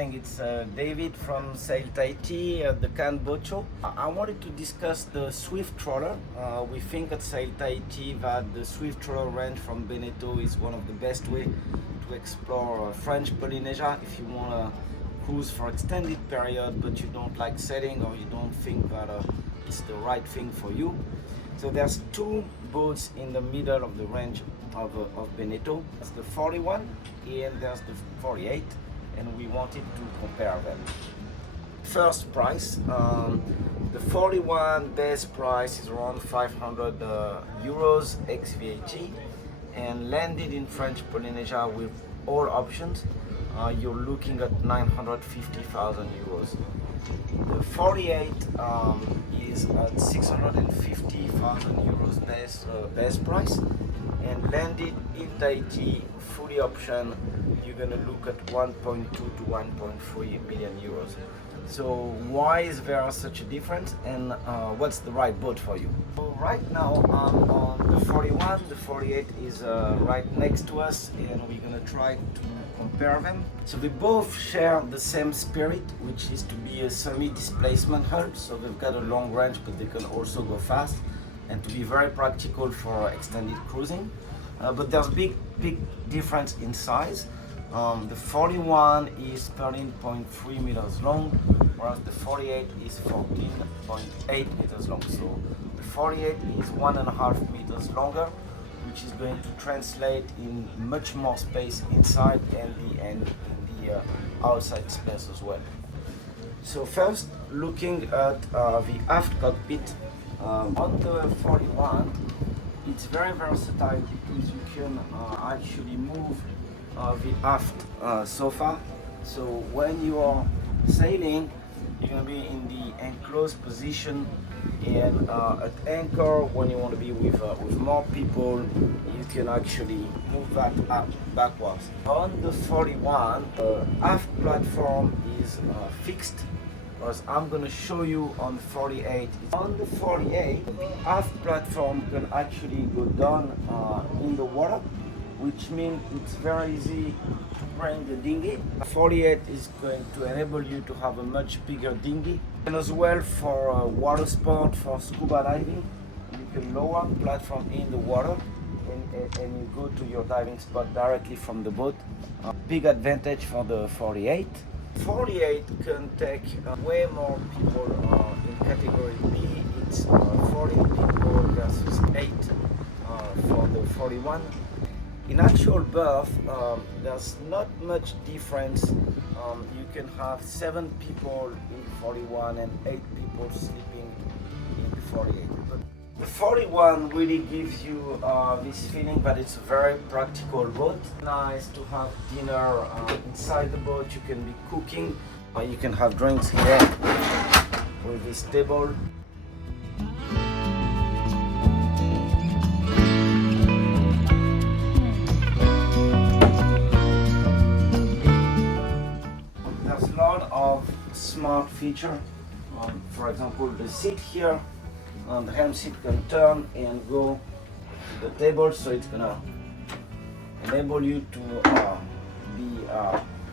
morning, it's David from Sail Tahiti at the Cannes Boat Show. I wanted to discuss the Swift Trawler. We think at Sail Tahiti that the Swift Trawler range from Beneteau is one of the best way to explore French Polynesia if you want to cruise for extended period but you don't like sailing or you don't think that it's the right thing for you. So there's two boats in the middle of the range of Beneteau. There's the 41 and there's the 48, and we wanted to compare them. First price, the 41 base price is around 500 euros ex VAT, and landed in French Polynesia with all options, you're looking at 950,000 euros. The 48 is at 650,000 euros base price, and landed in Tahiti, fully option, you're gonna look at 1.2 to 1.3 million euros. So why is there such a difference, and what's the right boat for you? So right now I'm on the 41, the 48 is right next to us, and we're gonna try to compare them. So they both share the same spirit, which is to be a semi-displacement hull, so they've got a long range but they can also go fast, and to be very practical for extended cruising. But there's big difference in size. The 41 is 13.3 meters long, whereas the 48 is 14.8 meters long. So the 48 is 1.5 meters longer, which is going to translate in much more space inside and in the outside space as well. So first, looking at the aft cockpit, on the 41, it's very versatile because you can actually move the aft sofa. So when you are sailing, you're going to be in the enclosed position, and at anchor, when you want to be with more people, you can actually move that up backwards. On the 41, the aft platform is fixed, whereas I'm going to show you on the 48. On the 48, the aft platform can actually go down in the water, which means it's very easy to bring the dinghy. 48 is going to enable you to have a much bigger dinghy, and as well for water sport, for scuba diving, you can lower the platform in the water and you go to your diving spot directly from the boat. Big advantage for the 48. 48 can take way more people in category B. It's 14 people versus 8 for the 41. In actual berth, there's not much difference. You can have 7 people in 41 and 8 people sleeping in the 48. But the 41 really gives you this feeling that it's a very practical boat. Nice to have dinner inside the boat. You can be cooking. You can have drinks here with this table. There's a lot of smart feature. For example, the seat here. The helm seat can turn and go to the table, so it's gonna enable you to be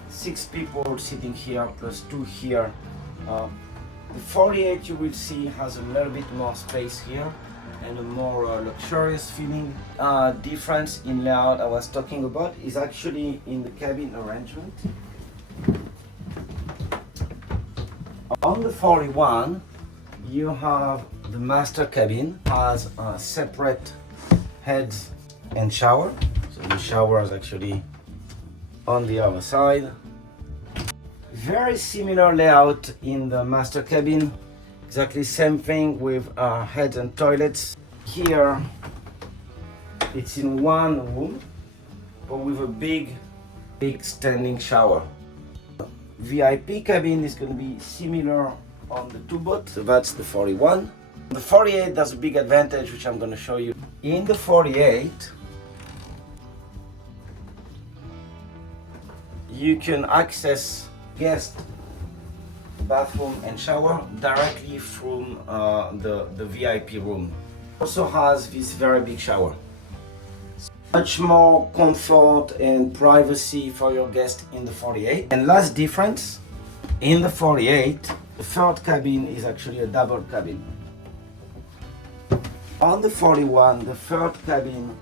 6 people sitting here plus 2 here. The 48, you will see, has a little bit more space here and a more luxurious feeling. Difference in layout I was talking about is actually in the cabin arrangement. On the 41, you have the master cabin, has separate heads and shower. So the shower is actually on the other side. Very similar layout in the master cabin. Exactly same thing with heads and toilets. Here it's in one room, but with a big standing shower. VIP cabin is going to be similar on the two boats. So that's the 41. The 48, there's a big advantage which I'm going to show you. In the 48, you can access guest bathroom and shower directly from the VIP room. Also has this very big shower. Much more comfort and privacy for your guest in the 48. And last difference, in the 48, the third cabin is actually a double cabin. On the 41, the third cabin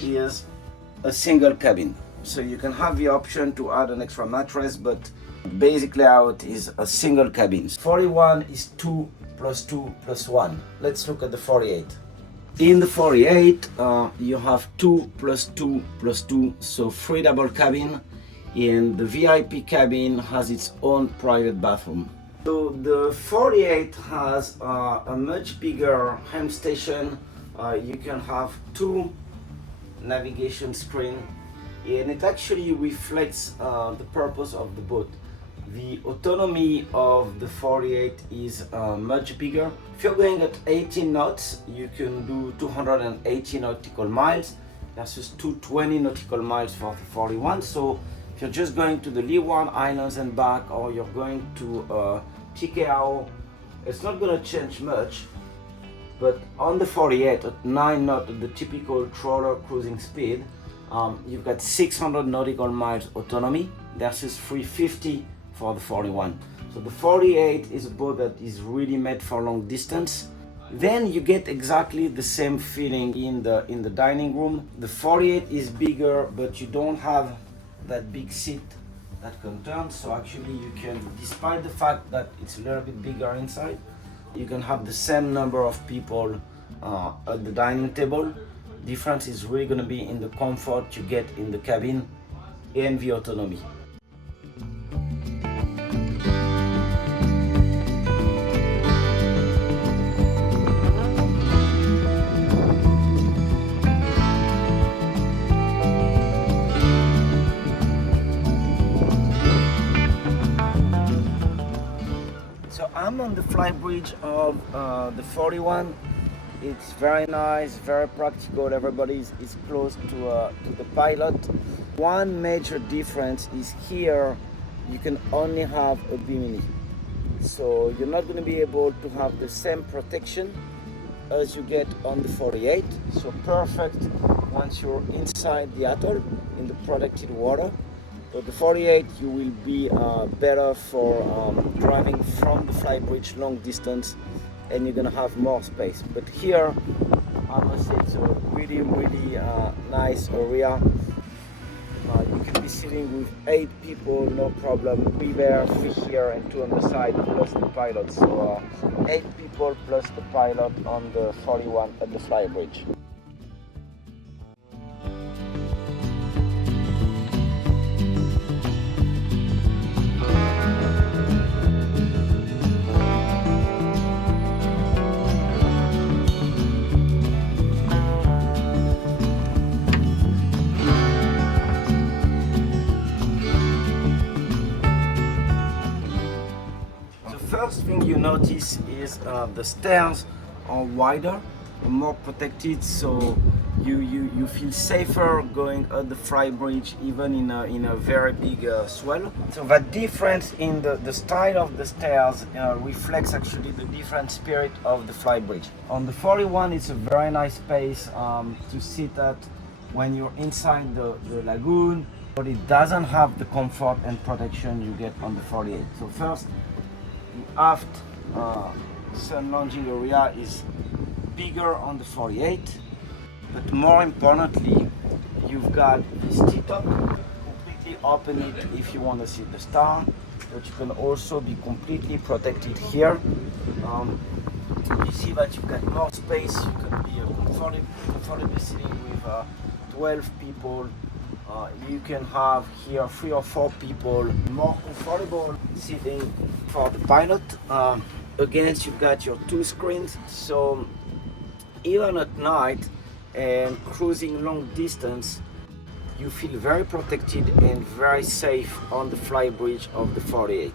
is a single cabin. So you can have the option to add an extra mattress, but basically out is a single cabin. 41 is 2 plus 2 plus 1. Let's look at the 48. In the 48, you have 2 plus 2 plus 2, so 3 double cabin, and the VIP cabin has its own private bathroom. So the 48 has a much bigger helm station. You can have 2 navigation screen, and it actually reflects the purpose of the boat. The autonomy of the 48 is much bigger. If you're going at 18 knots, you can do 280 nautical miles versus 220 nautical miles for the 41. So if you're just going to the Leeward Islands and back, or you're going to TKO, it's not going to change much. But on the 48 at 9 knots, the typical trawler cruising speed, you've got 600 nautical miles autonomy versus 350 for the 41. So the 48 is a boat that is really made for long distance. Then you get exactly the same feeling in the dining room. The 48 is bigger, but you don't have that big seat that can turn. So actually you can, despite the fact that it's a little bit bigger inside, you can have the same number of people at the dining table. Difference is really going to be in the comfort you get in the cabin and the autonomy. So I'm on the flybridge of the 41. It's very nice, very practical. Everybody is close to the pilot. One major difference is here you can only have a bimini. So you're not going to be able to have the same protection as you get on the 48. So perfect once you're inside the atoll in the protected water. But the 48 you will be better for driving from the flybridge long distance, and you're gonna have more space. But here I must say it's a really nice area. You can be sitting with 8 people, no problem. 3 there, 3 here, and 2 on the side plus the pilot. So 8 people plus the pilot on the 41 at the flybridge. First thing you notice is the stairs are wider, more protected, so you feel safer going at the flybridge even in a very big swell. So that difference in the style of the stairs reflects actually the different spirit of the flybridge. On the 41 it's a very nice space to sit at when you're inside the lagoon, but it doesn't have the comfort and protection you get on the 48. So first, the aft sun lounging area is bigger on the 48, but more importantly, you've got this T-top. Completely open it if you want to see the star, but you can also be completely protected here. You see that you've got more space. You can be comfortably sitting with 12 people. You can have here 3 or 4 people, more comfortable sitting for the pilot. Again, you've got your 2 screens, so even at night and cruising long distance, you feel very protected and very safe on the flybridge of the 48.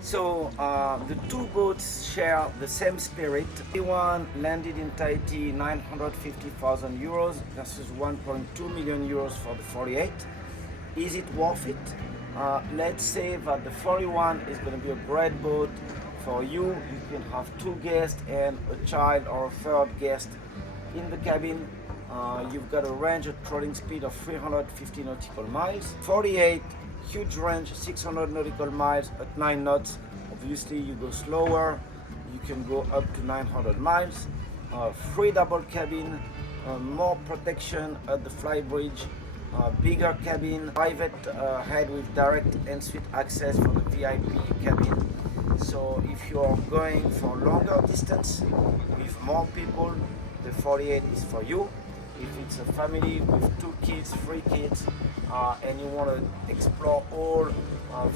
So the 2 boats share the same spirit. The one landed in Tahiti 950,000 euros versus 1.2 million euros for the 48. Is it worth it? Let's say that the 41 is going to be a great boat for you. You can have 2 guests and a child or a third guest in the cabin. You've got a range of trolling speed of 350 nautical miles. 48, huge range, 600 nautical miles at 9 knots. Obviously you go slower, you can go up to 900 miles. 3 double cabin, more protection at the flybridge, bigger cabin, private head with direct en-suite access for the VIP cabin. So if you are going for longer distance with more people, the 48 is for you. If it's a family with 2 kids, 3 kids, and you want to explore all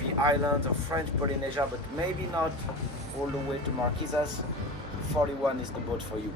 the islands of French Polynesia, but maybe not all the way to Marquesas, 41 is the boat for you.